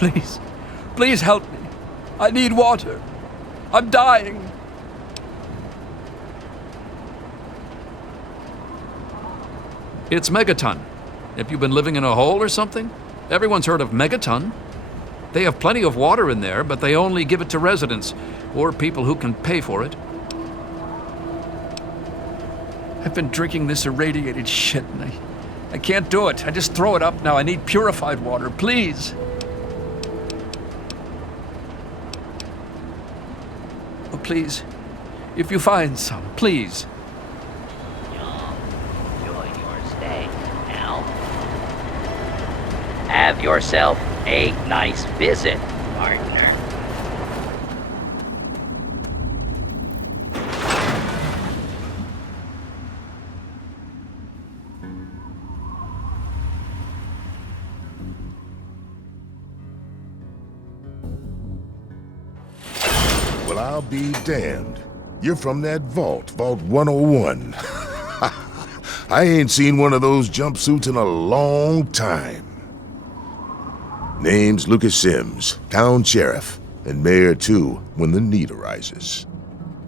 Please. Please help me. I need water. I'm dying. It's Megaton. Have you been living in a hole or something? Everyone's heard of Megaton. They have plenty of water in there, but they only give it to residents, or people who can pay for it. I've been drinking this irradiated shit, and I can't do it. I just throw it up now. I need purified water, please. Oh, please. If you find some, please. Enjoy your stay, now. Have yourself a nice visit, partner. Well, I'll be damned. You're from that Vault 101. I ain't seen one of those jumpsuits in a long time. Name's Lucas Sims, town sheriff, and mayor too, when the need arises.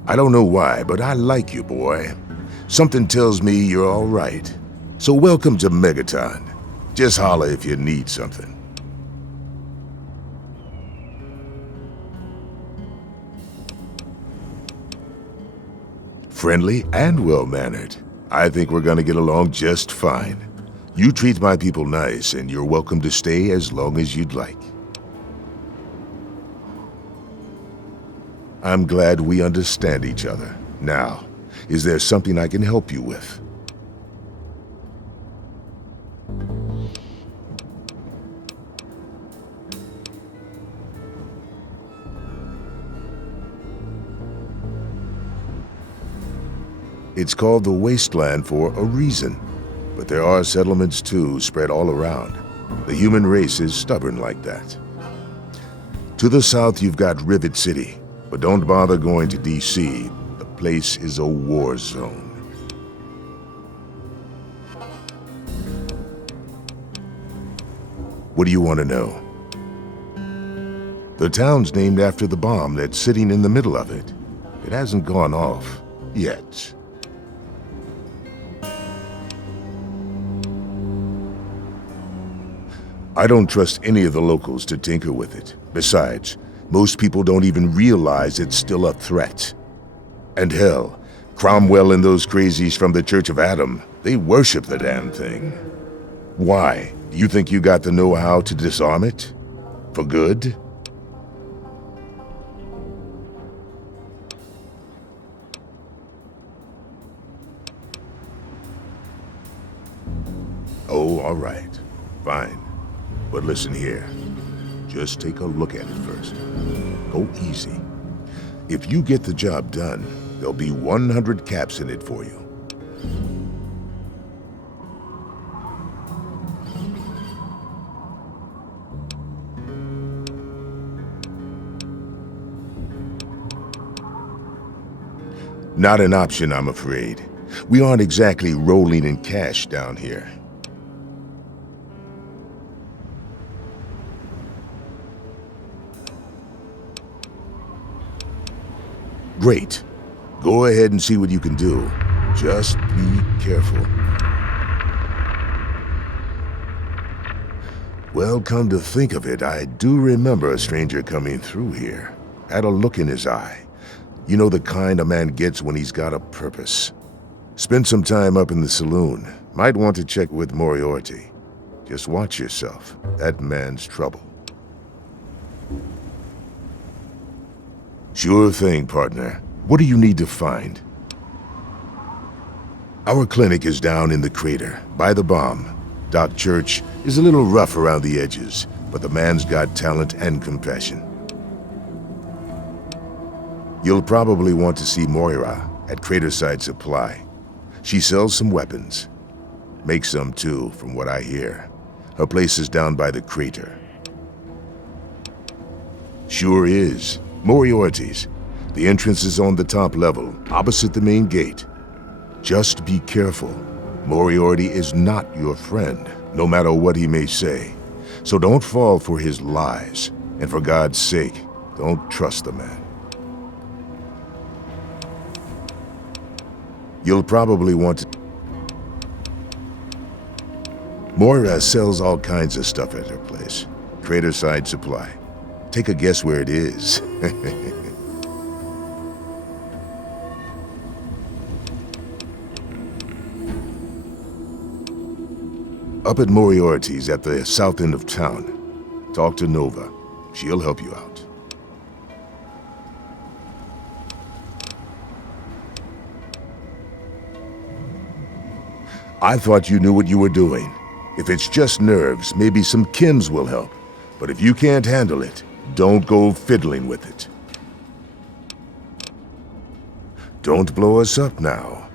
I don't know why, but I like you, boy. Something tells me you're all right. So welcome to Megaton. Just holler if you need something. Friendly and well-mannered. I think we're gonna get along just fine. You treat my people nice, and you're welcome to stay as long as you'd like. I'm glad we understand each other. Now, is there something I can help you with? It's called the Wasteland for a reason. But there are settlements too, spread all around. The human race is stubborn like that. To the south you've got Rivet City, but don't bother going to DC. The place is a war zone. What do you want to know? The town's named after the bomb that's sitting in the middle of it. It hasn't gone off yet. I don't trust any of the locals to tinker with it. Besides, most people don't even realize it's still a threat. And hell, Cromwell and those crazies from the Church of Adam, they worship the damn thing. Why? Do you think you got the know-how to disarm it? For good? Oh, all right. Fine. But listen here, just take a look at it first. Go easy. If you get the job done, there'll be 100 caps in it for you. Not an option, I'm afraid. We aren't exactly rolling in cash down here. Great. Go ahead and see what you can do. Just be careful. Well, come to think of it, I do remember a stranger coming through here. Had a look in his eye. You know the kind a man gets when he's got a purpose. Spend some time up in the saloon. Might want to check with Moriarty. Just watch yourself. That man's trouble. Sure thing, partner. What do you need to find? Our clinic is down in the crater, by the bomb. Doc Church is a little rough around the edges, but the man's got talent and compassion. You'll probably want to see Moira at Craterside Supply. She sells some weapons. Makes some too, from what I hear. Her place is down by the crater. Sure is. Moriarty's. The entrance is on the top level, opposite the main gate. Just be careful. Moriarty is not your friend, no matter what he may say. So don't fall for his lies. And for God's sake, don't trust the man. You'll probably want to... Moira sells all kinds of stuff at her place. Craterside Supply. Take a guess where it is. Up at Moriarty's at the south end of town. Talk to Nova. She'll help you out. I thought you knew what you were doing. If it's just nerves, maybe some chems will help. But if you can't handle it, don't go fiddling with it. Don't blow us up now.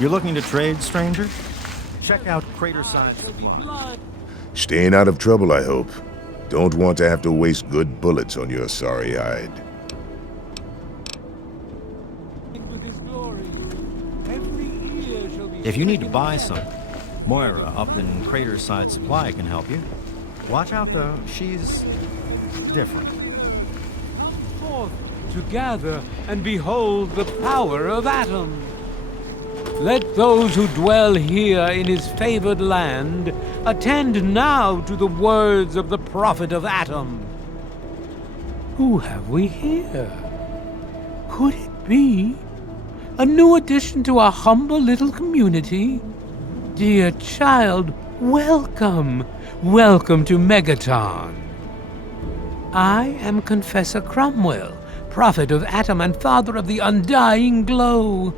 You're looking to trade, stranger? Check out Craterside Supply. Staying out of trouble, I hope. Don't want to have to waste good bullets on your sorry hide. If you need to buy something, Moira up in Craterside Supply can help you. Watch out, though. She's different. Come forth to gather and behold the power of Atom. Let those who dwell here in his favored land attend now to the words of the prophet of Atom. Who have we here? Could it be a new addition to our humble little community? Dear child, welcome. Welcome to Megaton. I am Confessor Cromwell, prophet of Atom and father of the undying glow.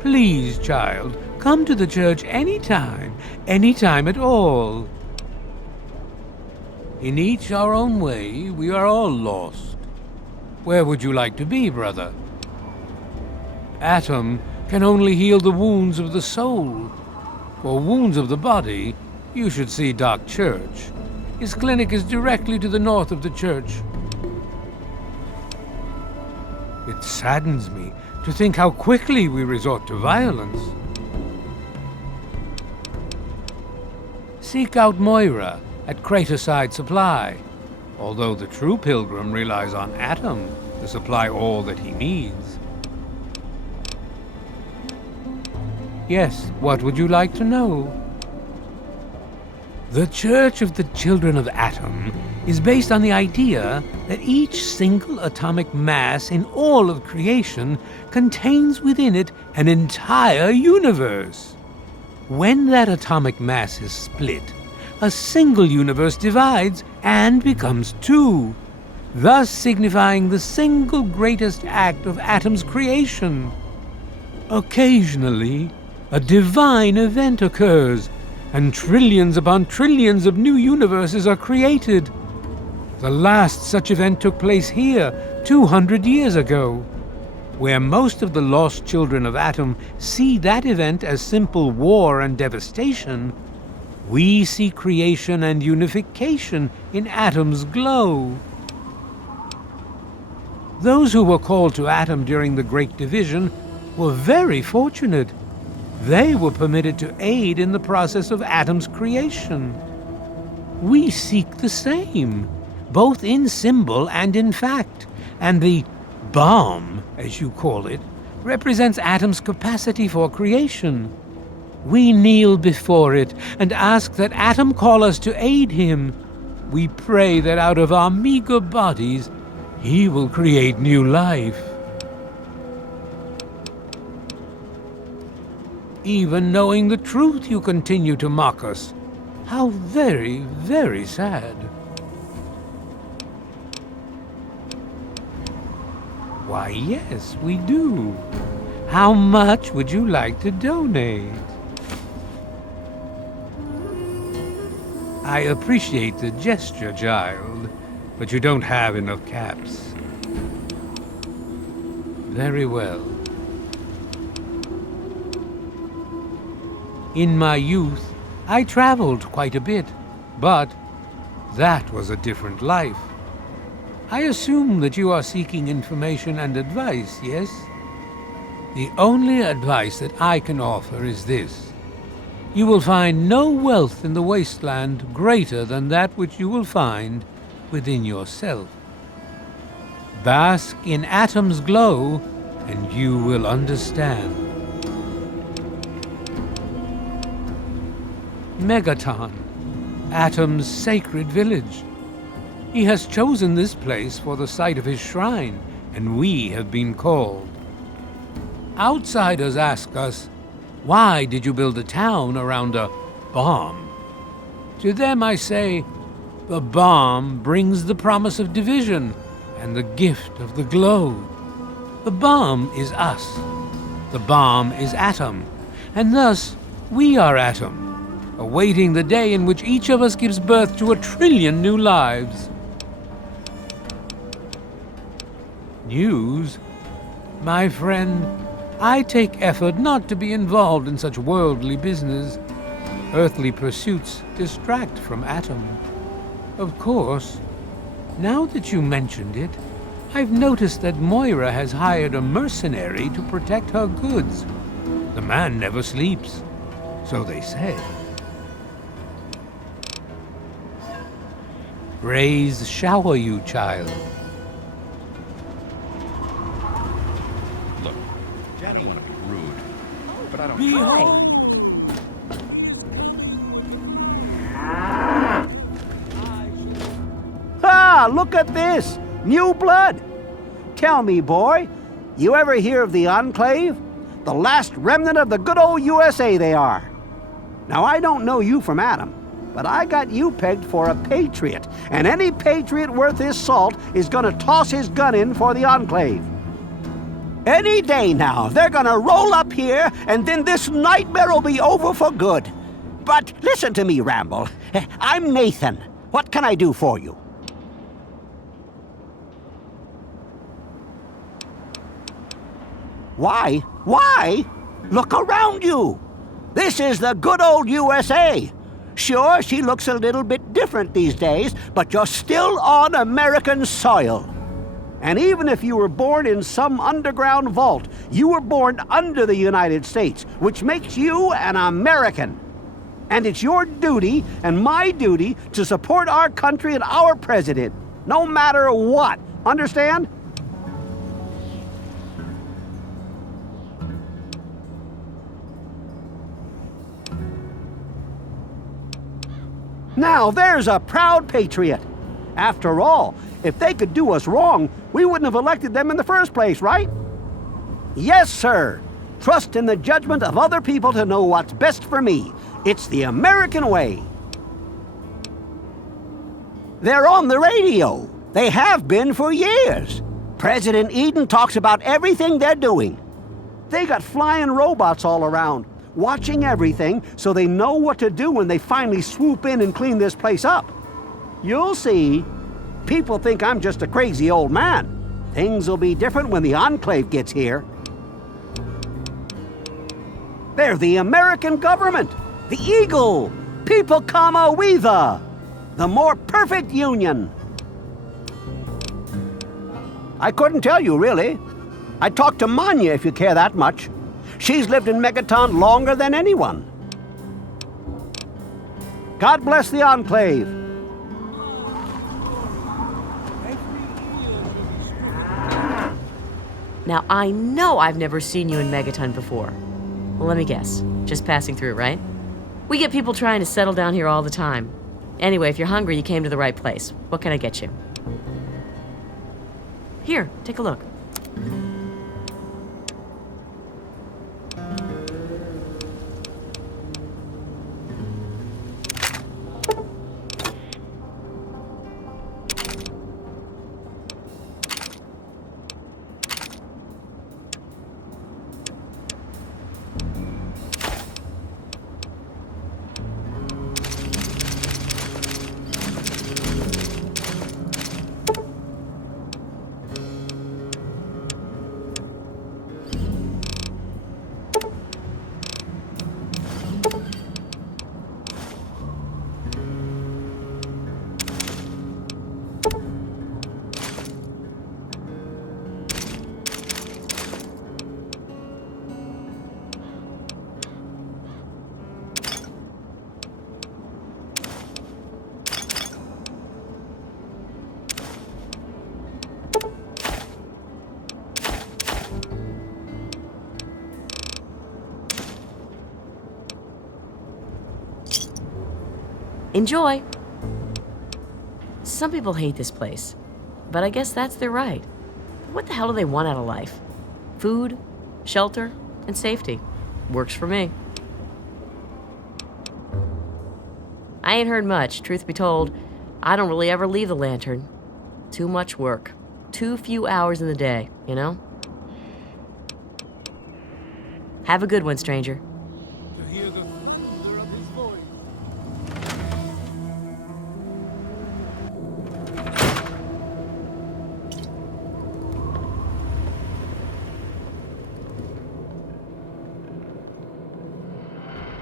Please, child, come to the church anytime at all. In each our own way, we are all lost. Where would you like to be, brother? Atom can only heal the wounds of the soul. For wounds of the body, you should see Doc Church. His clinic is directly to the north of the church. It saddens me to think how quickly we resort to violence. Seek out Moira at Craterside Supply, although the true pilgrim relies on Atom to supply all that he needs. Yes, what would you like to know? The Church of the Children of Atom is based on the idea that each single atomic mass in all of creation contains within it an entire universe. When that atomic mass is split, a single universe divides and becomes two, thus signifying the single greatest act of Atom's creation. Occasionally, a divine event occurs, and trillions upon trillions of new universes are created. The last such event took place here 200 years ago. Where most of the lost children of Atom see that event as simple war and devastation, we see creation and unification in Atom's glow. Those who were called to Atom during the Great Division were very fortunate. They were permitted to aid in the process of Atom's creation. We seek the same, both in symbol and in fact, and the bomb, as you call it, represents Atom's capacity for creation. We kneel before it and ask that Atom call us to aid him. We pray that out of our meager bodies, he will create new life. Even knowing the truth, you continue to mock us. How very, very sad. Why, yes, we do. How much would you like to donate? I appreciate the gesture, child, but you don't have enough caps. Very well. In my youth, I traveled quite a bit, but that was a different life. I assume that you are seeking information and advice, yes? The only advice that I can offer is this. You will find no wealth in the wasteland greater than that which you will find within yourself. Bask in Atom's glow, and you will understand. Megaton, Atom's sacred village. He has chosen this place for the site of his shrine, and we have been called. Outsiders ask us, why did you build a town around a bomb? To them I say, the bomb brings the promise of division and the gift of the glow. The bomb is us. The bomb is Atom, and thus we are Atom, awaiting the day in which each of us gives birth to 1 trillion new lives. News? My friend, I take effort not to be involved in such worldly business. Earthly pursuits distract from Atom. Of course, now that you mentioned it, I've noticed that Moira has hired a mercenary to protect her goods. The man never sleeps, so they say. Rays shower you, child. Look, Jenny, I want to be rude, but I don't. Behold! Ah, look at this! New blood! Tell me, boy, you ever hear of the Enclave? The last remnant of the good old USA they are. Now, I don't know you from Adam, but I got you pegged for a patriot, and any patriot worth his salt is gonna toss his gun in for the Enclave. Any day now, they're gonna roll up here, and then this nightmare will be over for good. But listen to me, Ramble. I'm Nathan. What can I do for you? Why? Why? Look around you. This is the good old USA. Sure, she looks a little bit different these days, but you're still on American soil. And even if you were born in some underground vault, you were born under the United States, which makes you an American. And it's your duty and my duty to support our country and our president, no matter what. Understand? Now, there's a proud patriot. After all, if they could do us wrong, we wouldn't have elected them in the first place, right? Yes, sir. trust in the judgment of other people to know what's best for me. It's the American way. They're on the radio. They have been for years. President Eden talks about everything they're doing. They got flying robots all around, watching everything so they know what to do when they finally swoop in and clean this place up. You'll see. People think I'm just a crazy old man. Things will be different when the Enclave gets here. They're the American government, the Eagle, People Kama Weather, the more perfect union. I couldn't tell you, really. I talked to Manya if you care that much. She's lived in Megaton longer than anyone. God bless the Enclave. Now, I know I've never seen you in Megaton before. Well, let me guess. Just passing through, right? We get people trying to settle down here all the time. Anyway, if you're hungry, you came to the right place. What can I get you? Here, take a look. Enjoy! Some people hate this place, but I guess that's their right. What the hell do they want out of life? Food, shelter, and safety. Works for me. I ain't heard much, truth be told. I don't really ever leave the lantern. Too much work. Too few hours in the day, you know? Have a good one, stranger. To hear the thunder of his voice.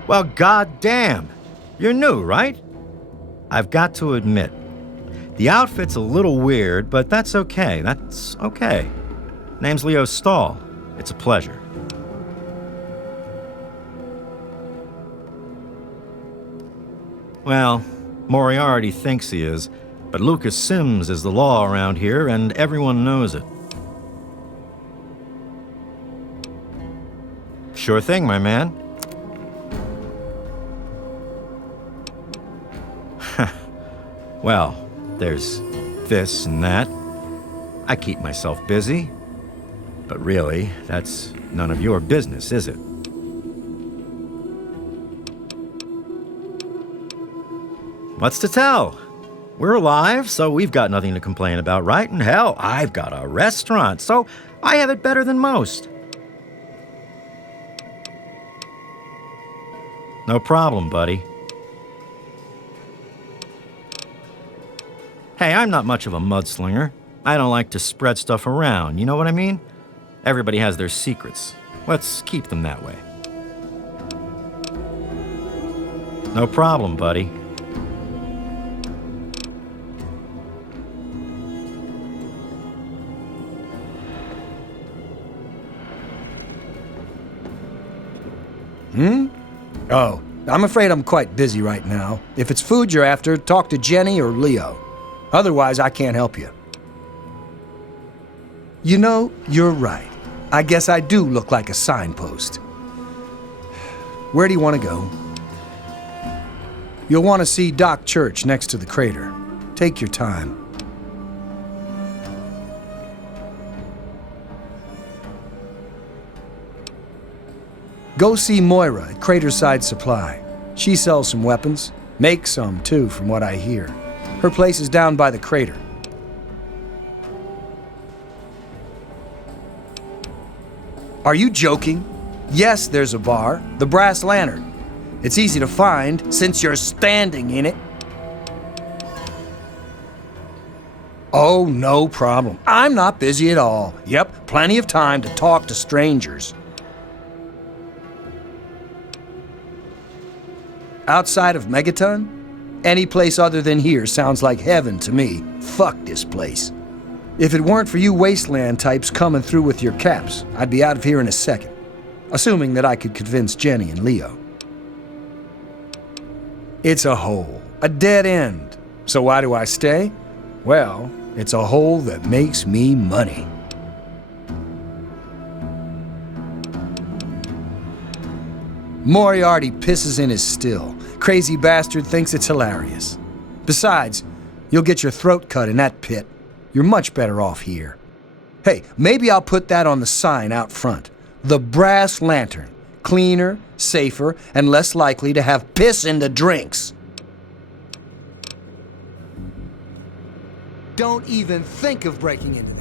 Well, goddamn. You're new, right? I've got to admit, the outfit's a little weird, but that's okay. That's okay. Name's Leo Stahl. It's a pleasure. Well, Moriarty thinks he is, but Lucas Sims is the law around here, and everyone knows it. Sure thing, my man. Well, there's this and that. I keep myself busy. But really, that's none of your business, is it? What's to tell? We're alive, so we've got nothing to complain about, right? And hell, I've got a restaurant, so I have it better than most. No problem, buddy. Hey, I'm not much of a mudslinger. I don't like to spread stuff around, you know what I mean? Everybody has their secrets. Let's keep them that way. No problem, buddy. Oh, I'm afraid I'm quite busy right now. If it's food you're after, talk to Jenny or Leo. Otherwise, I can't help you. You know, you're right. I guess I do look like a signpost. Where do you want to go? You'll want to see Doc Church next to the crater. Take your time. Go see Moira at Craterside Supply. She sells some weapons. Makes some, too, from what I hear. Her place is down by the crater. Are you joking? Yes, there's a bar, the Brass Lantern. It's easy to find, since you're standing in it. Oh, no problem. I'm not busy at all. Yep, plenty of time to talk to strangers. Outside of Megaton? Any place other than here sounds like heaven to me. Fuck this place. If it weren't for you wasteland types coming through with your caps, I'd be out of here in a second. Assuming that I could convince Jenny and Leo. It's a hole, a dead end. So why do I stay? Well, it's a hole that makes me money. Moriarty pisses in his still. Crazy bastard thinks it's hilarious. Besides, you'll get your throat cut in that pit. You're much better off here. Hey, maybe I'll put that on the sign out front. The Brass Lantern. Cleaner, safer, and less likely to have piss in the drinks. Don't even think of breaking into that.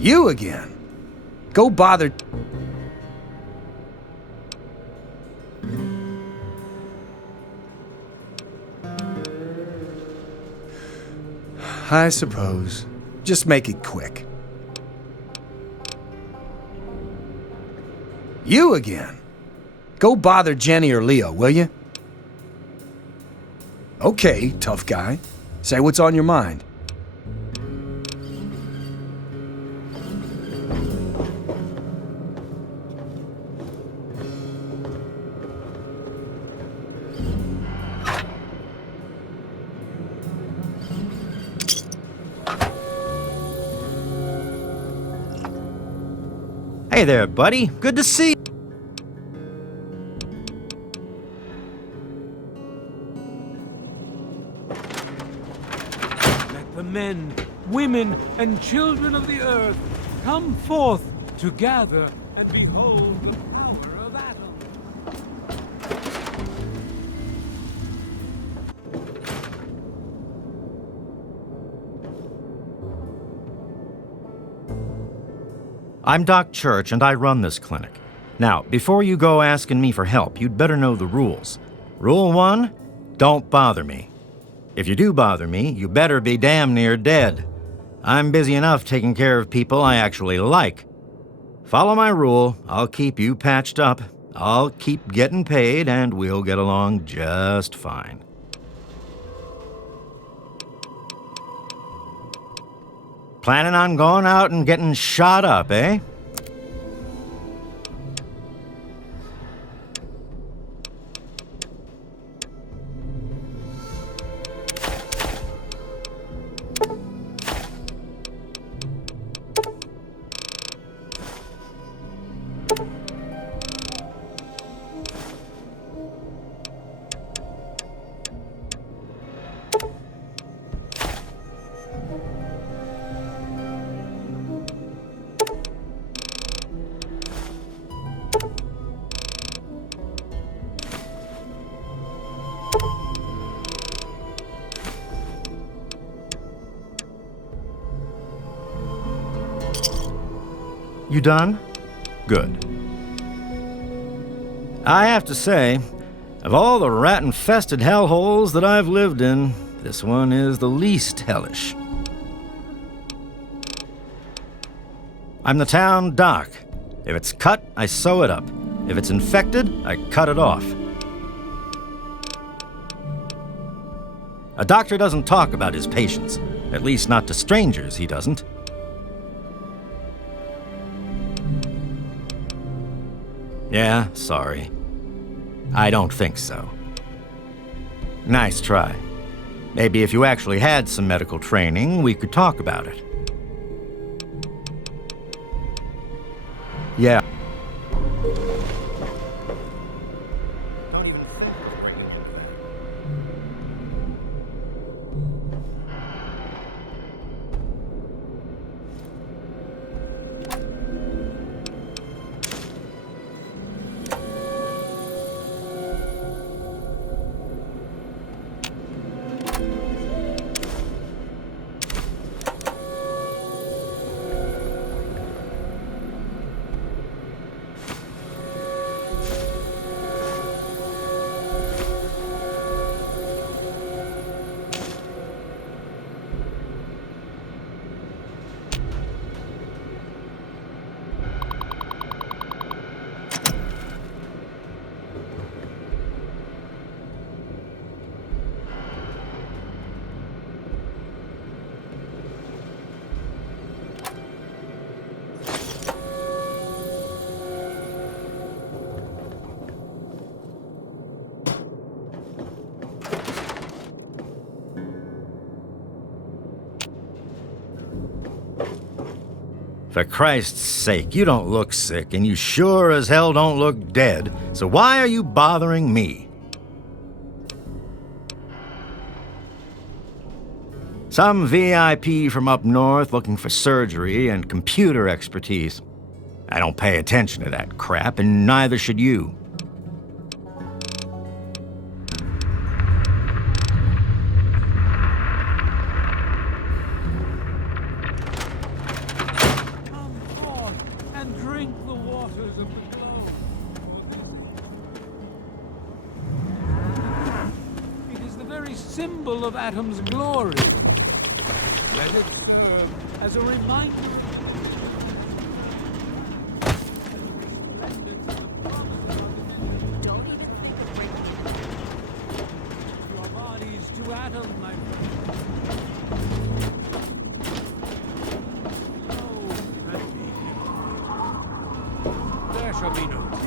You again? Go bother... I suppose. Just make it quick. You again? Go bother Jenny or Leo, will you? Okay, tough guy. Say what's on your mind. Hey there, buddy. Good to see you. Let the men, women, and children of the earth come forth to gather and behold the power of Atom. I'm Doc Church, and I run this clinic. Now, before you go asking me for help, you'd better know the rules. Rule 1, don't bother me. If you do bother me, you better be damn near dead. I'm busy enough taking care of people I actually like. Follow my rule, I'll keep you patched up, I'll keep getting paid, and we'll get along just fine. Planning on going out and getting shot up, eh? You done? Good. I have to say, of all the rat-infested hellholes that I've lived in, this one is the least hellish. I'm the town doc. If it's cut, I sew it up. If it's infected, I cut it off. A doctor doesn't talk about his patients. At least not to strangers, he doesn't. Yeah, sorry. I don't think so. Nice try. Maybe if you actually had some medical training, we could talk about it. Yeah. For Christ's sake, you don't look sick, and you sure as hell don't look dead, so why are you bothering me? Some VIP from up north looking for surgery and computer expertise. I don't pay attention to that crap, and neither should you. Symbol of Atom's glory. Let it serve as a reminder. Don't even your bodies to Atom, my friend. Oh, let me. There shall be no tears.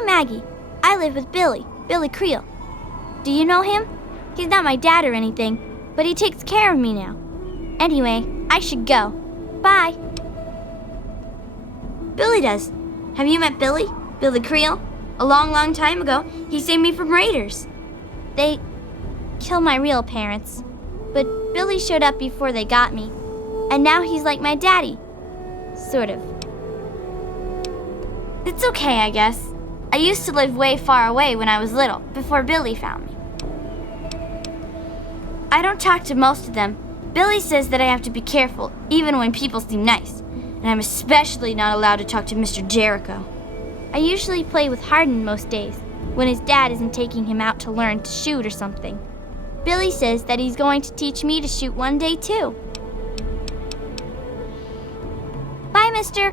I'm Maggie. I live with Billy Creel. Do you know him? He's not my dad or anything, but he takes care of me now. Anyway, I should go. Bye. Billy does. Have you met Billy? Billy Creel? A long, long time ago, he saved me from raiders. They killed my real parents, but Billy showed up before they got me, and now he's like my daddy. Sort of. It's okay, I guess. I used to live way far away when I was little, before Billy found me. I don't talk to most of them. Billy says that I have to be careful, even when people seem nice, and I'm especially not allowed to talk to Mr. Jericho. I usually play with Hardin most days, when his dad isn't taking him out to learn to shoot or something. Billy says that he's going to teach me to shoot one day, too. Bye, mister.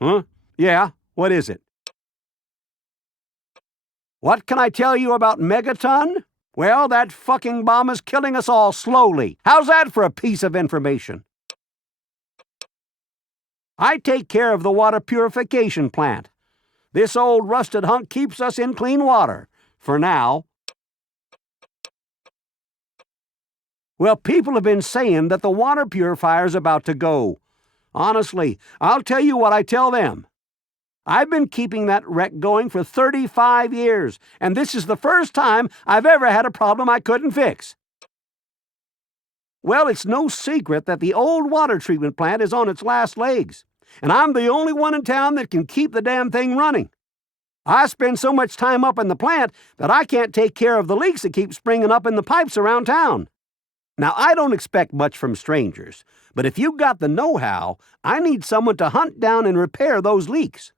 Huh? Yeah, what is it? What can I tell you about Megaton? Well, that fucking bomb is killing us all slowly. How's that for a piece of information? I take care of the water purification plant. This old rusted hunk keeps us in clean water. For now. Well, people have been saying that the water purifier's about to go. Honestly, I'll tell you what I tell them. I've been keeping that wreck going for 35 years, and this is the first time I've ever had a problem I couldn't fix. Well, it's no secret that the old water treatment plant is on its last legs, and I'm the only one in town that can keep the damn thing running. I spend so much time up in the plant that I can't take care of the leaks that keep springing up in the pipes around town. Now, I don't expect much from strangers, but if you've got the know-how, I need someone to hunt down and repair those leaks.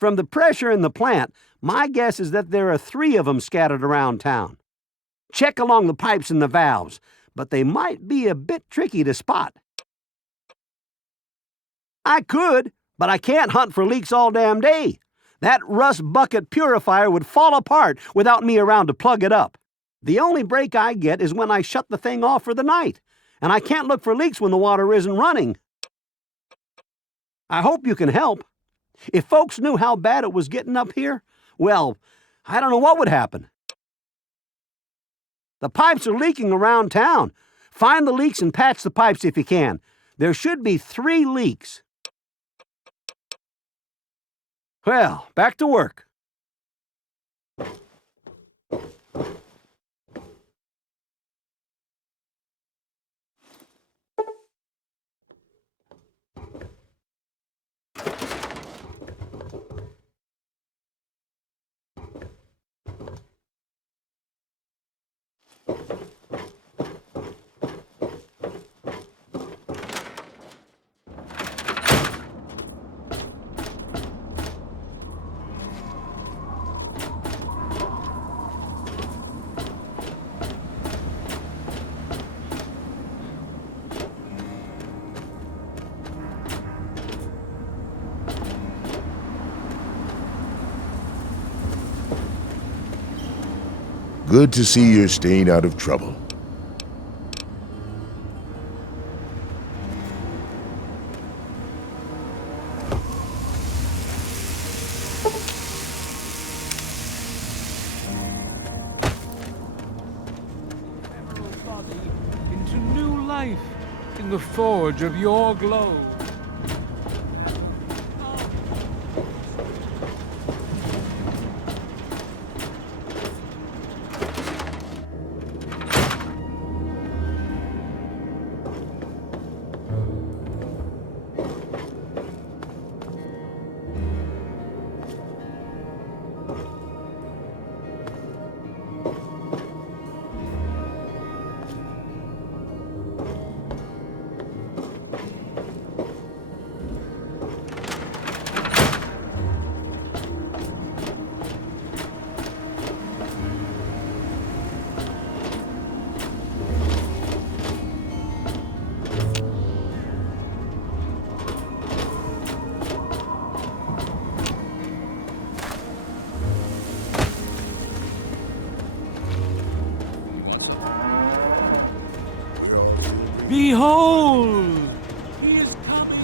From the pressure in the plant, my guess is that there are 3 of them scattered around town. Check along the pipes and the valves, but they might be a bit tricky to spot. I could, but I can't hunt for leaks all damn day. That rust bucket purifier would fall apart without me around to plug it up. The only break I get is when I shut the thing off for the night, and I can't look for leaks when the water isn't running. I hope you can help. If folks knew how bad it was getting up here, well, I don't know what would happen. The pipes are leaking around town. Find the leaks and patch the pipes if you can. There should be 3 leaks. Well, back to work. Good to see you're staying out of trouble. Body into new life in the forge of your glow. Behold! He is coming!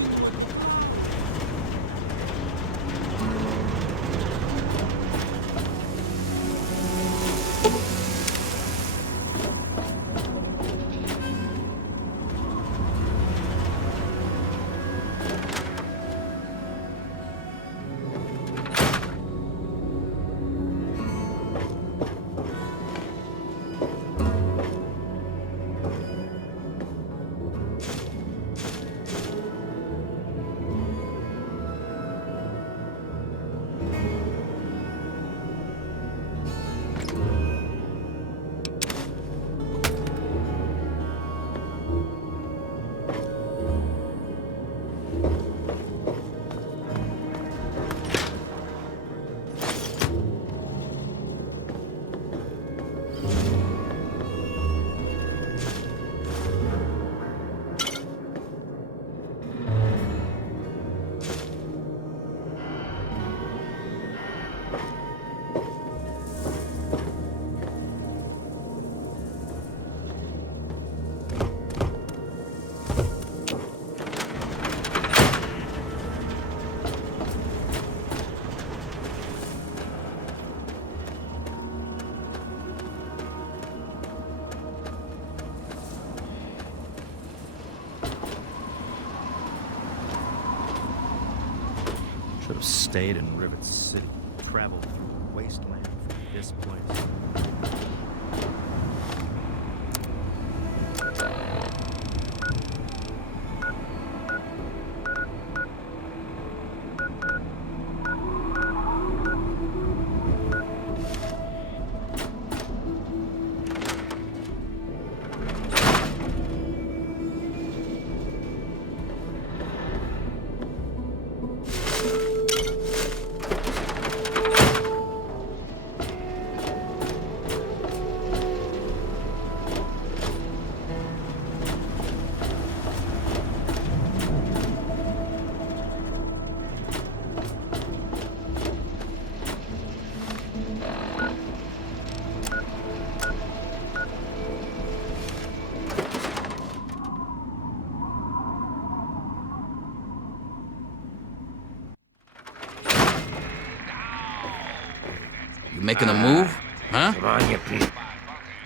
Should have stayed in Rivet City. Traveled through Wasteland from this place. You making a move? Huh? Come on, you people.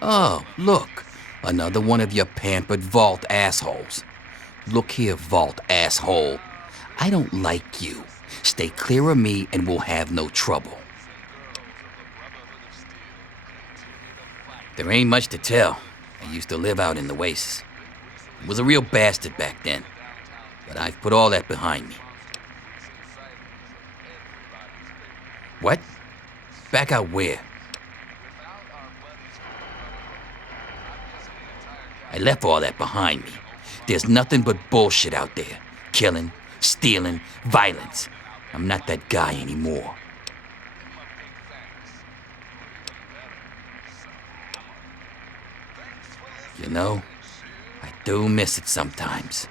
Oh, look. Another one of your pampered Vault assholes. Look here, Vault asshole. I don't like you. Stay clear of me and we'll have no trouble. There ain't much to tell. I used to live out in the wastes. I was a real bastard back then. But I've put all that behind me. What? Back out where? I left all that behind me. There's nothing but bullshit out there. Killing, stealing, violence. I'm not that guy anymore. You know, I do miss it sometimes.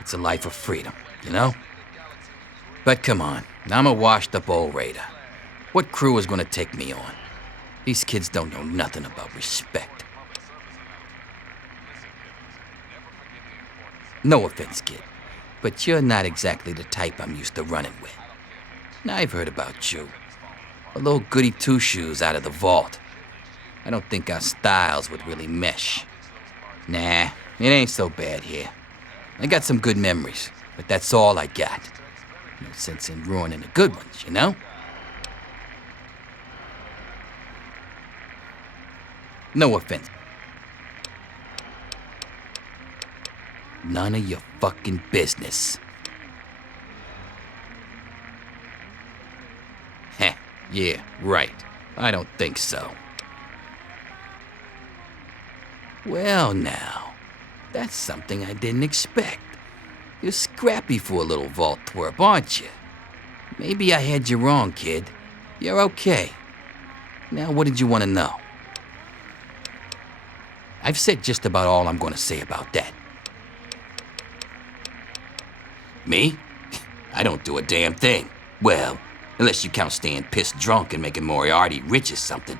It's a life of freedom, you know? But come on, I'm a washed-up old raider. What crew is gonna take me on? These kids don't know nothing about respect. No offense, kid, but you're not exactly the type I'm used to running with. Now, I've heard about you. A little goody two-shoes out of the vault. I don't think our styles would really mesh. Nah, it ain't so bad here. I got some good memories, but that's all I got. No sense in ruining the good ones, you know? No offense. None of your fucking business. Heh, yeah, right. I don't think so. Well now, that's something I didn't expect. You're scrappy for a little vault twerp, aren't you? Maybe I had you wrong, kid. You're okay. Now what did you want to know? I've said just about all I'm going to say about that. Me? I don't do a damn thing. Well, unless you count staying pissed drunk and making Moriarty rich or something.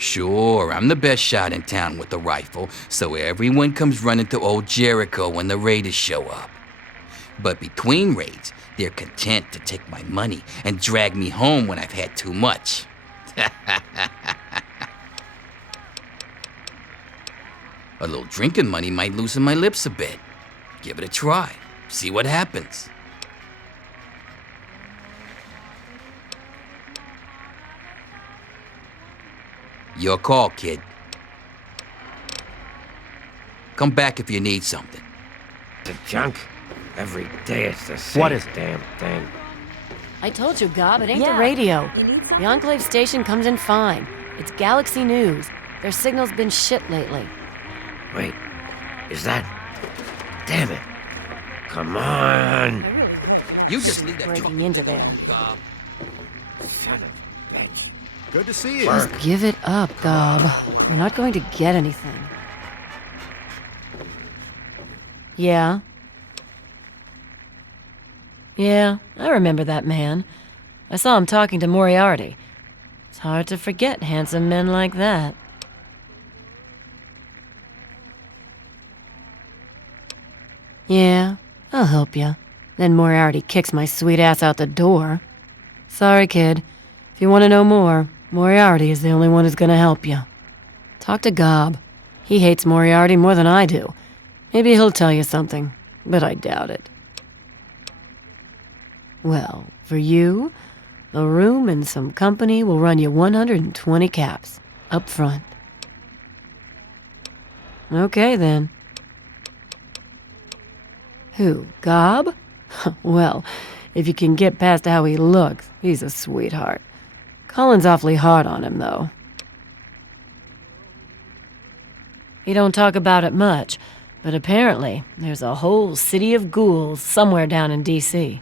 Sure, I'm the best shot in town with the rifle, so everyone comes running to old Jericho when the raiders show up. But between raids, they're content to take my money and drag me home when I've had too much. A little drinking money might loosen my lips a bit. Give it a try. See what happens. Your call, kid. Come back if you need something. The junk. Every day it's the same What is it? damn thing. I told you, Gob, it ain't Yeah. the radio. You need The something? Enclave station comes in fine. It's Galaxy News. Their signal's been shit lately. Wait, is that... Damn it. Come on. You just leave that Breaking into there. Gob. Son of a bitch. Good to see you. Burke. Give it up, Gob. You're not going to get anything. Yeah? Yeah, I remember that man. I saw him talking to Moriarty. It's hard to forget handsome men like that. Yeah, I'll help you. Then Moriarty kicks my sweet ass out the door. Sorry, kid. If you want to know more, Moriarty is the only one who's gonna help you. Talk to Gob. He hates Moriarty more than I do. Maybe he'll tell you something, but I doubt it. Well, for you, a room and some company will run you 120 caps, up front. Okay, then. Who, Gob? Well, if you can get past how he looks, he's a sweetheart. Colin's awfully hard on him, though. He don't talk about it much, but apparently there's a whole city of ghouls somewhere down in D.C.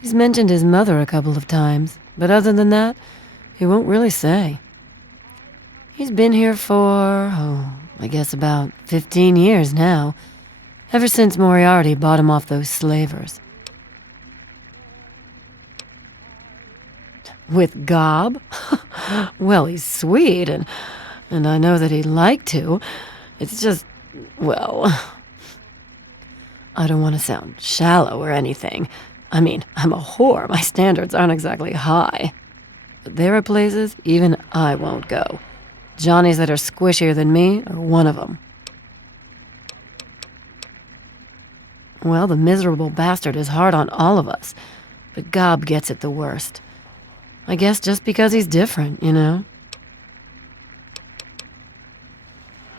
He's mentioned his mother a couple of times, but other than that, he won't really say. He's been here for, I guess about 15 years now, ever since Moriarty bought him off those slavers. With Gob? Well, he's sweet, and I know that he'd like to. It's just, well, I don't want to sound shallow or anything. I mean, I'm a whore. My standards aren't exactly high. But there are places even I won't go. Johnnies that are squishier than me are one of them. Well, the miserable bastard is hard on all of us, but Gob gets it the worst. I guess just because he's different, you know?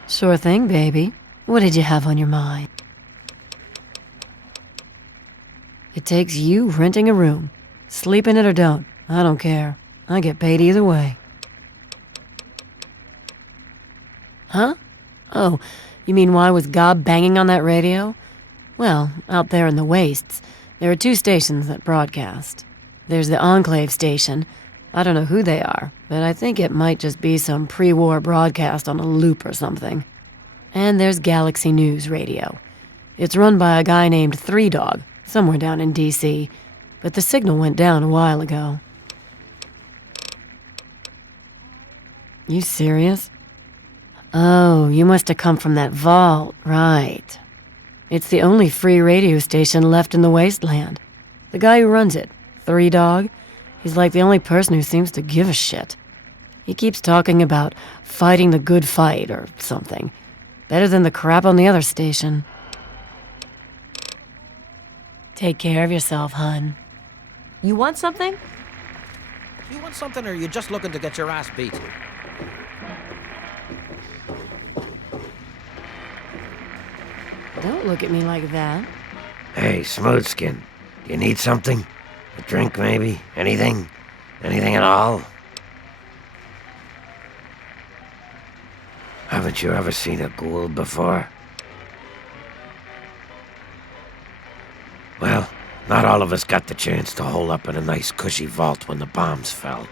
Sure thing, baby. What did you have on your mind? It takes you renting a room. Sleep in it or don't. I don't care. I get paid either way. Huh? Oh, you mean why was Gob banging on that radio? Well, out there in the wastes, there are 2 stations that broadcast. There's the Enclave station. I don't know who they are, but I think it might just be some pre-war broadcast on a loop or something. And there's Galaxy News Radio. It's run by a guy named Three Dog, somewhere down in D.C., but the signal went down a while ago. You serious? Oh, you must have come from that vault, right. It's the only free radio station left in the wasteland. The guy who runs it, Three Dog, he's like the only person who seems to give a shit. He keeps talking about fighting the good fight or something. Better than the crap on the other station. Take care of yourself, hun. You want something? You want something, or you just looking to get your ass beat? Don't look at me like that. Hey, Smoothskin. You need something? A drink, maybe? Anything? Anything at all? Haven't you ever seen a ghoul before? Well, not all of us got the chance to hole up in a nice cushy vault when the bombs fell.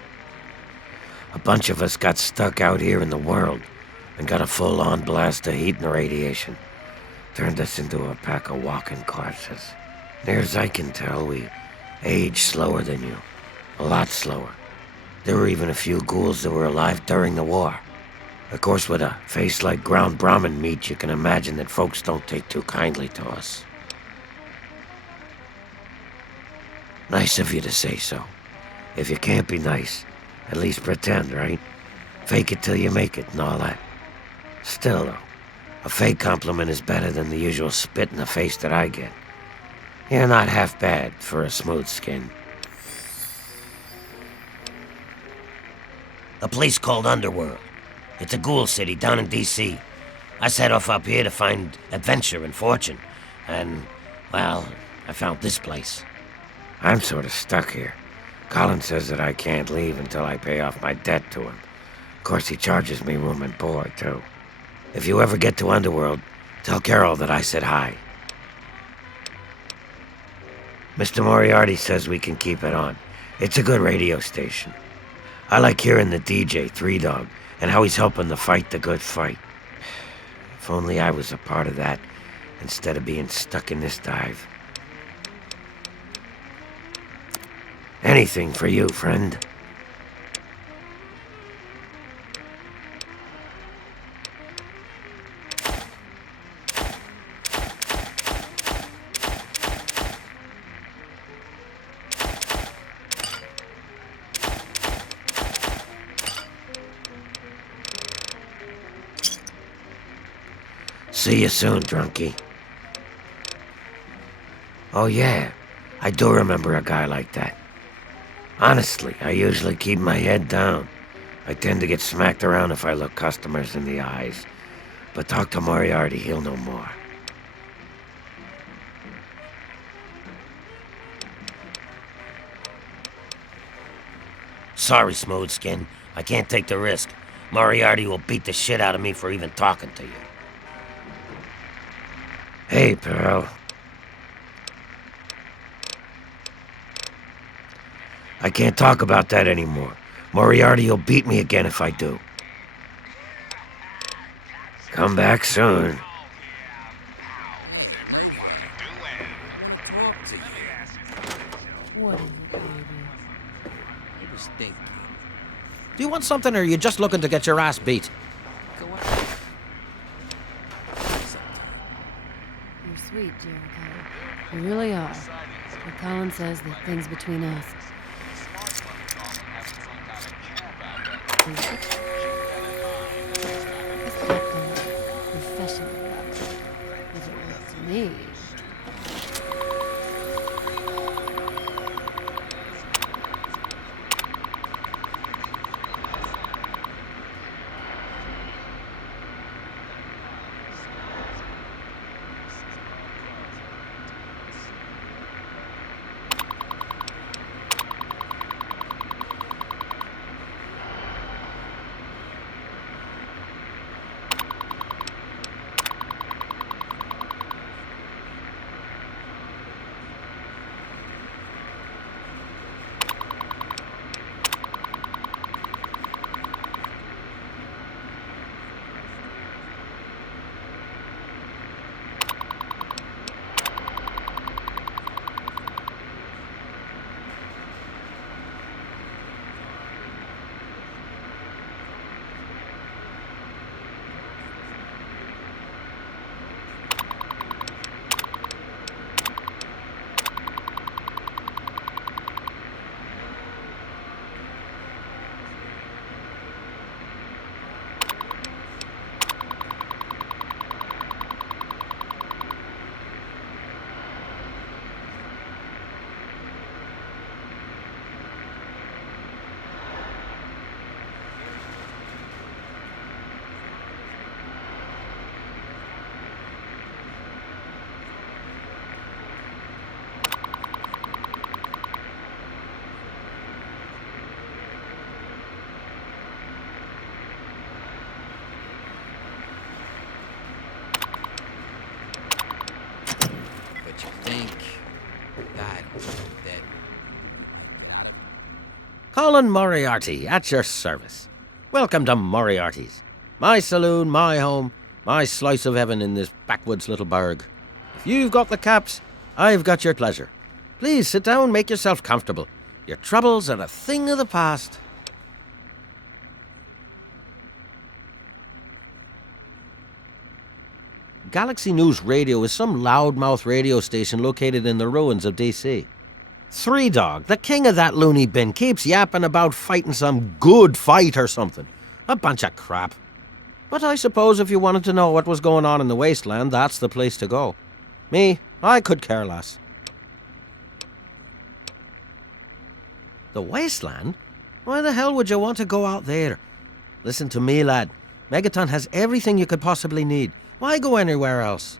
A bunch of us got stuck out here in the world and got a full-on blast of heat and radiation. Turned us into a pack of walking corpses. Near as I can tell, we age slower than you. A lot slower. There were even a few ghouls that were alive during the war. Of course, with a face like ground Brahmin meat, you can imagine that folks don't take too kindly to us. Nice of you to say so. If you can't be nice, at least pretend, right? Fake it till you make it and all that. Still, though, a fake compliment is better than the usual spit in the face that I get. You're not half bad for a smooth skin. A place called Underworld. It's a ghoul city down in D.C. I set off up here to find adventure and fortune. And, well, I found this place. I'm sort of stuck here. Colin says that I can't leave until I pay off my debt to him. Of course, he charges me room and board, too. If you ever get to Underworld, tell Carol that I said hi. Mr. Moriarty says we can keep it on. It's a good radio station. I like hearing the DJ, Three Dog, and how he's helping to fight the good fight. If only I was a part of that, instead of being stuck in this dive. Anything for you, friend. See you soon, drunkie. Oh yeah, I do remember a guy like that. Honestly, I usually keep my head down. I tend to get smacked around if I look customers in the eyes. But talk to Moriarty, he'll know more. Sorry, Smooth Skin. I can't take the risk. Moriarty will beat the shit out of me for even talking to you. Hey, Pearl. I can't talk about that anymore. Moriarty will beat me again if I do. Come back soon. What is it, baby? It was stinky. Do you want something, or are you just looking to get your ass beat? Go on. You're sweet, Jericho. You really are. But Colin says that things between us. Professional about it. If it were to me. But you think God was dead. Got him. Colin Moriarty, at your service. Welcome to Moriarty's. My saloon, my home, my slice of heaven in this backwoods little burg. If you've got the caps, I've got your pleasure. Please sit down, make yourself comfortable. Your troubles are a thing of the past. Galaxy News Radio is some loudmouth radio station located in the ruins of D.C. Three Dog, the king of that loony bin, keeps yapping about fighting some good fight or something. A bunch of crap. But I suppose if you wanted to know what was going on in the Wasteland, that's the place to go. Me, I could care less. The Wasteland? Why the hell would you want to go out there? Listen to me, lad. Megaton has everything you could possibly need. Why go anywhere else?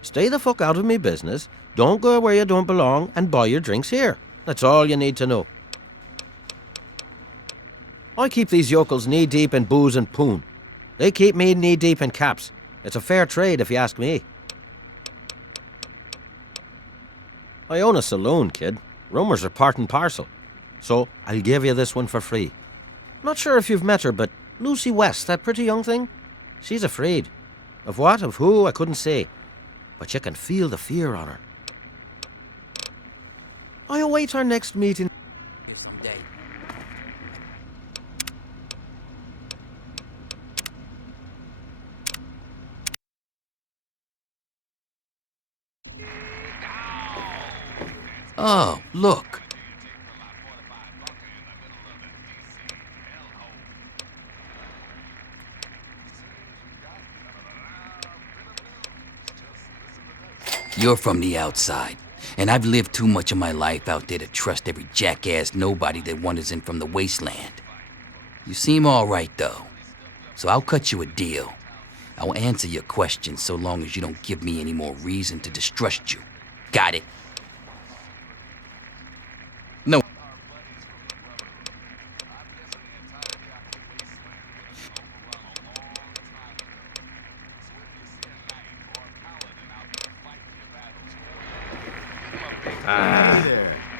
Stay the fuck out of me business, don't go where you don't belong, and buy your drinks here. That's all you need to know. I keep these yokels knee-deep in booze and poon. They keep me knee-deep in caps. It's a fair trade, if you ask me. I own a saloon, kid. Rumours are part and parcel. So, I'll give you this one for free. Not sure if you've met her, but Lucy West, that pretty young thing? She's afraid. Of what, of who, I couldn't say. But you can feel the fear on her. I await our next meeting. Someday. Oh, look. You're from the outside, and I've lived too much of my life out there to trust every jackass nobody that wanders in from the wasteland. You seem all right, though, so I'll cut you a deal. I'll answer your questions so long as you don't give me any more reason to distrust you. Got it? No.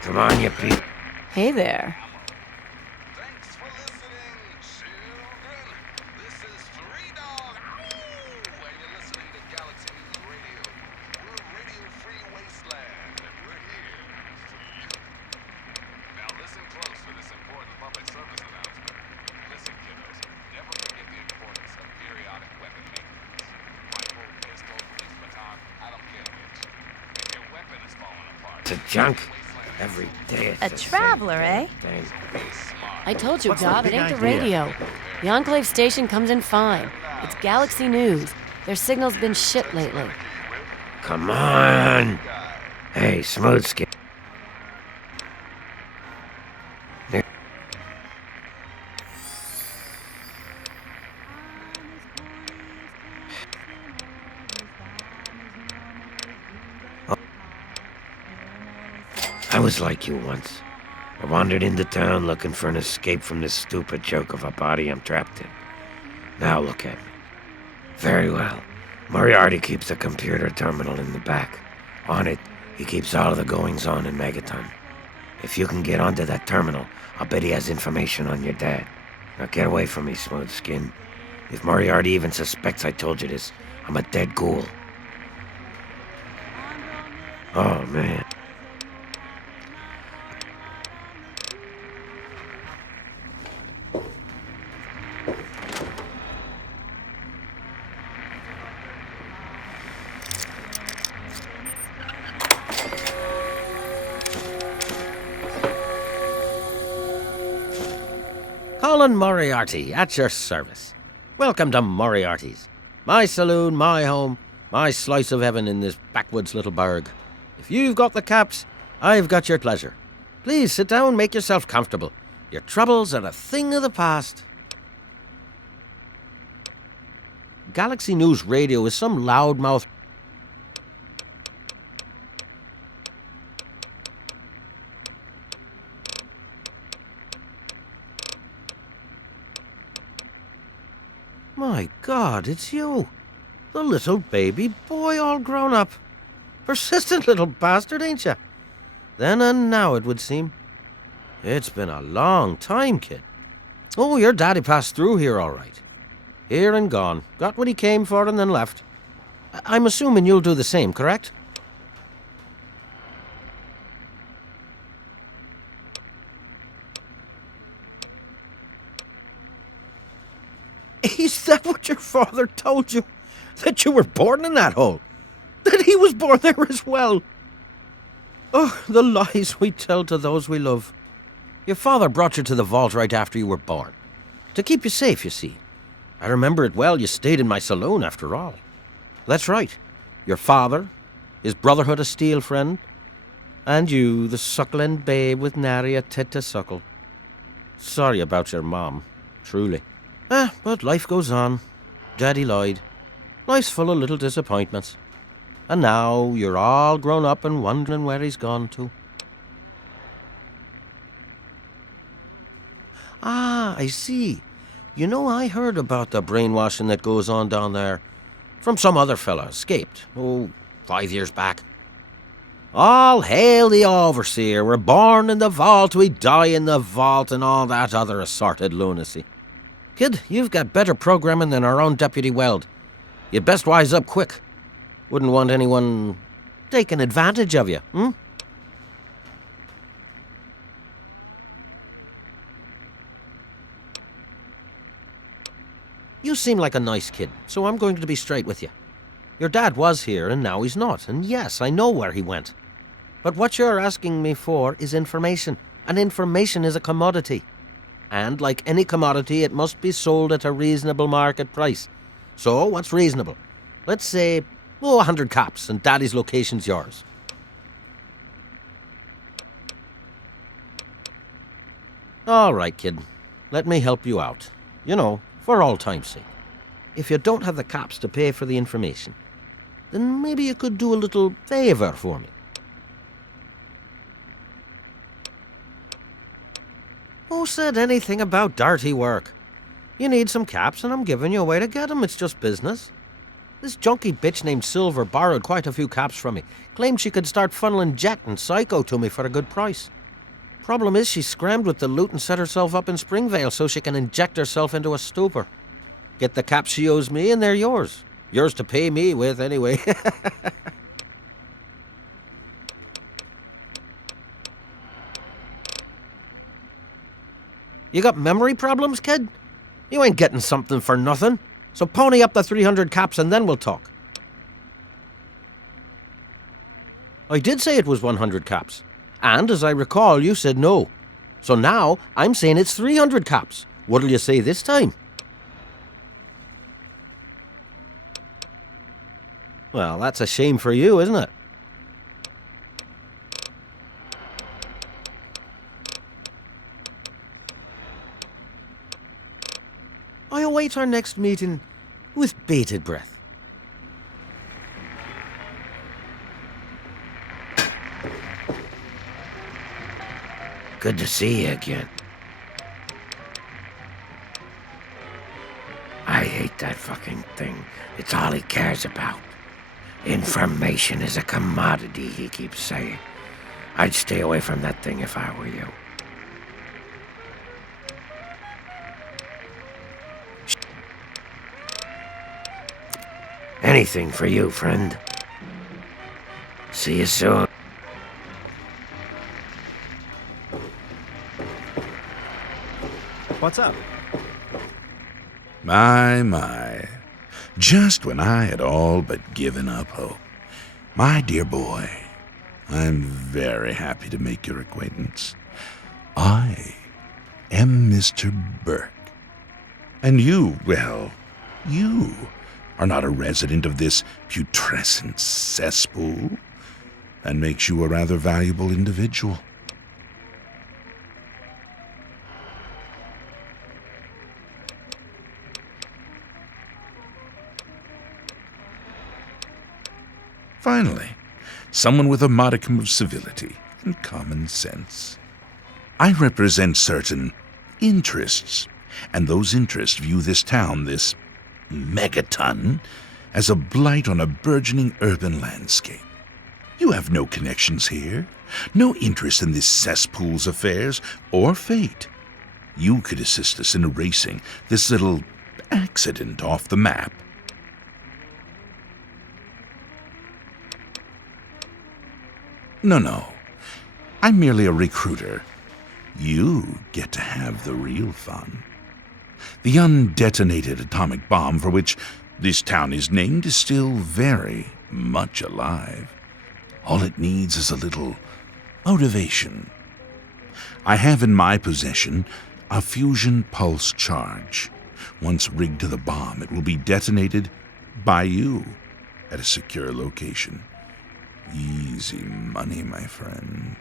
Come on, you people. Hey there. It's a junk. Every day it's A traveler, eh? thing. I told you, What's the Gob, it big ain't the idea? radio. The Enclave station comes in fine. It's Galaxy News. Their signal's been shit lately. Come on. Hey, smooth skin. I was like you once. I wandered into town looking for an escape from this stupid joke of a body I'm trapped in. Now look at me. Very well. Moriarty keeps a computer terminal in the back. On it, he keeps all of the goings-on in Megaton. If you can get onto that terminal, I'll bet he has information on your dad. Now get away from me, smooth skin. If Moriarty even suspects I told you this, I'm a dead ghoul. Oh, man. Colin Moriarty, at your service. Welcome to Moriarty's. My saloon, my home, my slice of heaven in this backwoods little burg. If you've got the caps, I've got your pleasure. Please sit down, make yourself comfortable. Your troubles are a thing of the past. Galaxy News Radio is some loudmouth... My God, it's you. The little baby boy all grown up. Persistent little bastard, ain't you? Then and now, it would seem. It's been a long time, kid. Oh, your daddy passed through here all right. Here and gone. Got what he came for and then left. I'm assuming you'll do the same, correct? thought your father told you that you were born in that hole. That he was born there as well. Oh, the lies we tell to those we love. Your father brought you to the vault right after you were born. To keep you safe, you see. I remember it well, you stayed in my saloon after all. That's right. Your father, his Brotherhood of Steel friend, and you, the suckling babe with nary a tit to suckle. Sorry about your mom, truly. But life goes on. Daddy lied. Life's full of little disappointments. And now you're all grown up and wondering where he's gone to. Ah, I see. You know, I heard about the brainwashing that goes on down there. From some other fella, escaped. 5 years back. All hail the overseer. We're born in the vault, we die in the vault, and all that other assorted lunacy. Kid, you've got better programming than our own Deputy Weld. You'd best wise up quick. Wouldn't want anyone taking advantage of you, hmm? You seem like a nice kid, so I'm going to be straight with you. Your dad was here, and now he's not, and yes, I know where he went. But what you're asking me for is information, and information is a commodity. And like any commodity, it must be sold at a reasonable market price. So, what's reasonable? Let's say, 100 cops, and Daddy's location's yours. All right, kid. Let me help you out. You know, for all time's sake. If you don't have the cops to pay for the information, then maybe you could do a little favor for me. Who said anything about dirty work? You need some caps, and I'm giving you a way to get them. It's just business. This junky bitch named Silver borrowed quite a few caps from me. Claimed she could start funneling Jet and Psycho to me for a good price. Problem is, she scrammed with the loot and set herself up in Springvale so she can inject herself into a stupor. Get the caps she owes me, and they're yours. Yours to pay me with, anyway. You got memory problems, kid? You ain't getting something for nothing. So pony up the 300 caps and then we'll talk. I did say it was 100 caps. And as I recall, you said no. So now I'm saying it's 300 caps. What'll you say this time? Well, that's a shame for you, isn't it? I await our next meeting with bated breath. Good to see you again. I hate that fucking thing. It's all he cares about. Information is a commodity, he keeps saying. I'd stay away from that thing if I were you. Anything for you, friend. See you soon. What's up? My. Just when I had all but given up hope. My dear boy, I'm very happy to make your acquaintance. I am Mr. Burke. And you, well, you are not a resident of this putrescent cesspool. That makes you a rather valuable individual. Finally, someone with a modicum of civility and common sense. I represent certain interests, and those interests view this town, this Megaton, as a blight on a burgeoning urban landscape. You have no connections here, no interest in this cesspool's affairs or fate. You could assist us in erasing this little accident off the map. No. I'm merely a recruiter. You get to have the real fun. The undetonated atomic bomb for which this town is named is still very much alive. All it needs is a little motivation. I have in my possession a fusion pulse charge. Once rigged to the bomb, it will be detonated by you at a secure location. Easy money, my friend.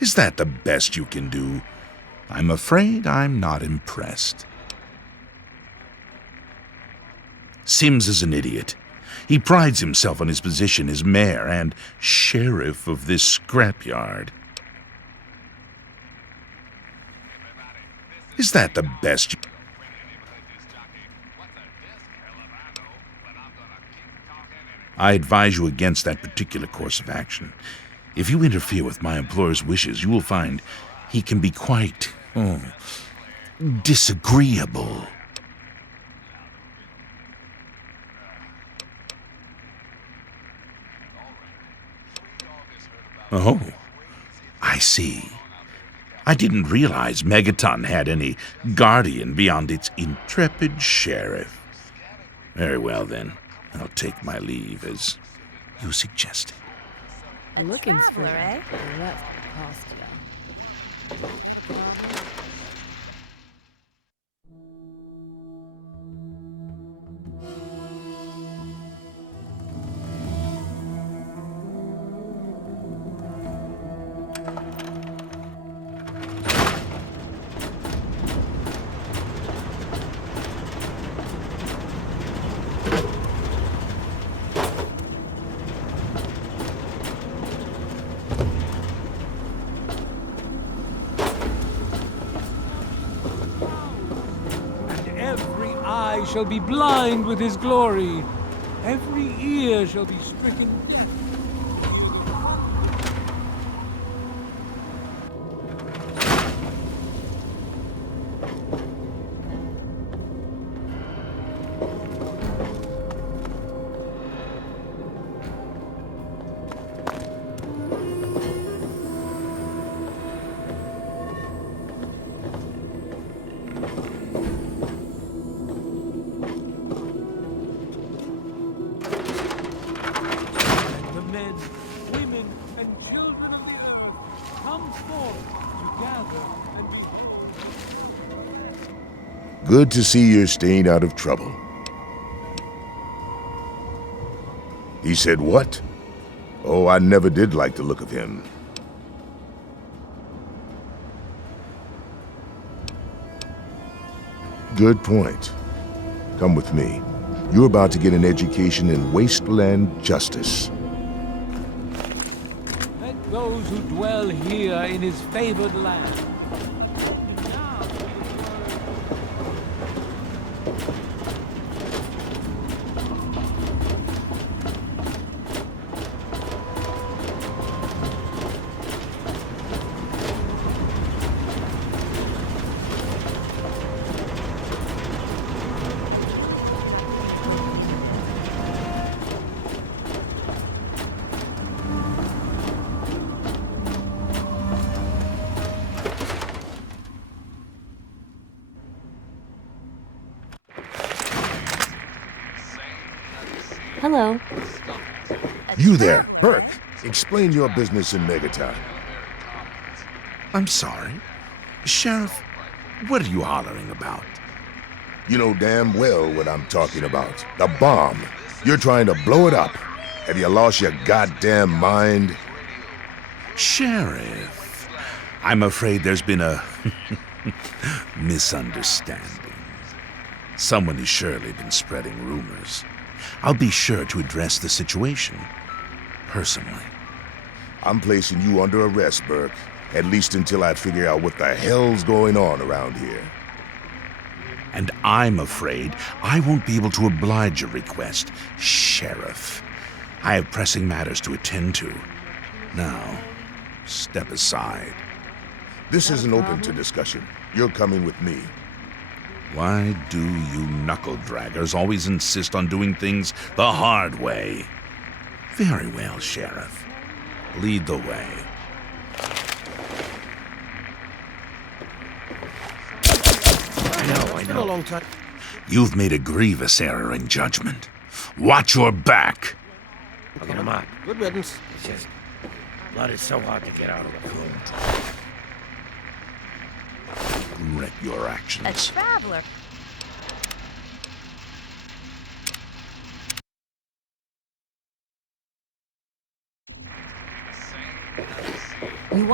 Is that the best you can do? I'm afraid I'm not impressed. Sims is an idiot. He prides himself on his position as mayor and sheriff of this scrapyard. Is that the best? I advise you against that particular course of action. If you interfere with my employer's wishes, you will find he can be quite, disagreeable. Oh, I see. I didn't realize Megaton had any guardian beyond its intrepid sheriff. Very well, then. I'll take my leave, as you suggested. Looking for eh? That's cost you. Shall be blind with his glory. Every ear shall be stricken deaf. Good to see you're staying out of trouble. He said what? Oh, I never did like the look of him. Good point. Come with me. You're about to get an education in wasteland justice. Let those who dwell here in his favored land. Hello. You there, Burke. Explain your business in Megaton. I'm sorry. Sheriff, what are you hollering about? You know damn well what I'm talking about. The bomb. You're trying to blow it up. Have you lost your goddamn mind? Sheriff, I'm afraid there's been a misunderstanding. Someone has surely been spreading rumors. I'll be sure to address the situation personally. I'm placing you under arrest, Burke. At least until I figure out what the hell's going on around here. And I'm afraid I won't be able to oblige your request, Sheriff. I have pressing matters to attend to. Now, step aside. This isn't open to discussion. You're coming with me. Why do you knuckle-draggers always insist on doing things the hard way? Very well, Sheriff. Lead the way. I know. A long time. You've made a grievous error in judgment. Watch your back. I'll get him up. Good riddance. It's just, blood is so hard to get out of the cool. Regret your A actions. traveler.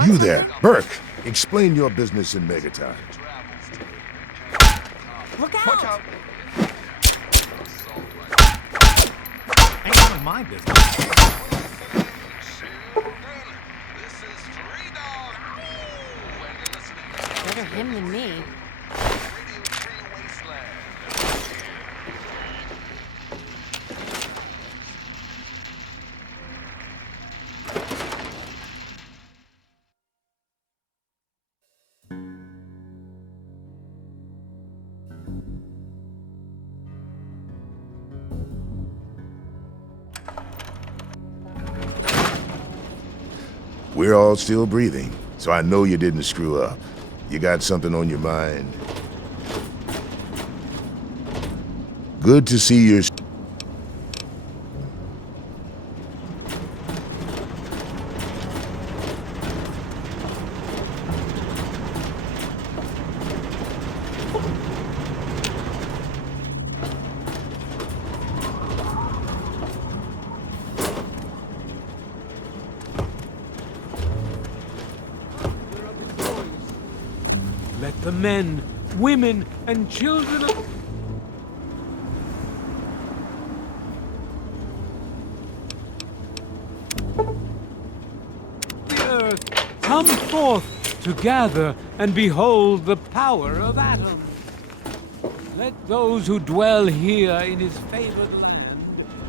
You there, Burke. Explain your business in Megaton. Look out! Watch out! Ain't none of my business. Better him than me. We're all still breathing, so I know you didn't screw up. You got something on your mind? Good to see you're... Let the men, women, and children of the earth come forth to gather and behold the power of Atom. Let those who dwell here in his favored land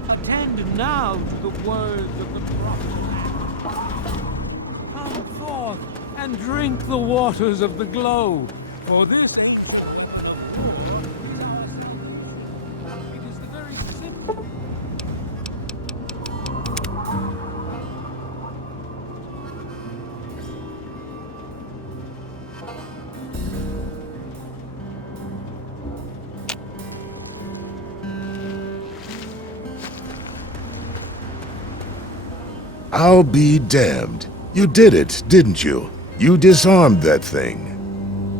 attend now to the words of the prophet. Come forth and drink the waters of the glow, for this ain't... It is the very simple... I'll be damned. You did it, didn't you? You disarmed that thing.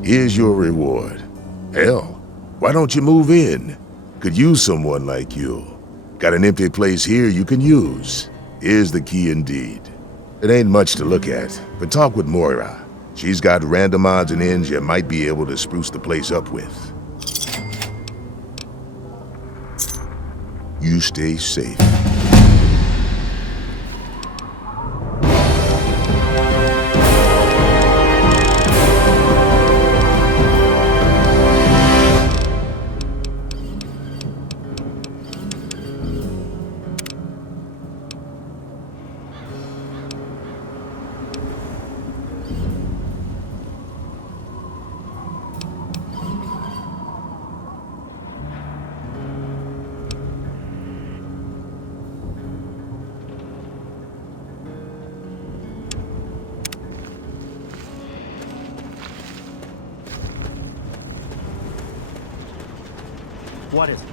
Here's your reward. Hell, why don't you move in? Could use someone like you. Got an empty place here you can use. Here's the key indeed. It ain't much to look at, but talk with Moira. She's got random odds and ends you might be able to spruce the place up with. You stay safe. What is it?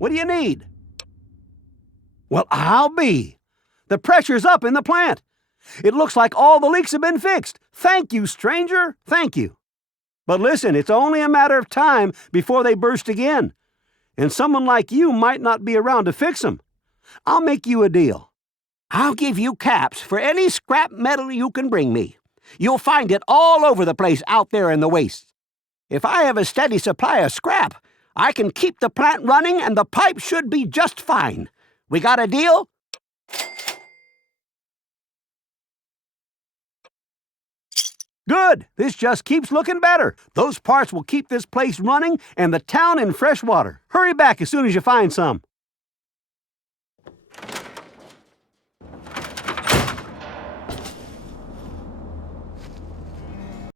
What do you need? Well, I'll be. The pressure's up in the plant. It looks like all the leaks have been fixed. Thank you, stranger. Thank you. But listen, it's only a matter of time before they burst again. And someone like you might not be around to fix them. I'll make you a deal. I'll give you caps for any scrap metal you can bring me. You'll find it all over the place out there in the wastes. If I have a steady supply of scrap, I can keep the plant running and the pipe should be just fine. We got a deal? Good. This just keeps looking better. Those parts will keep this place running and the town in fresh water. Hurry back as soon as you find some.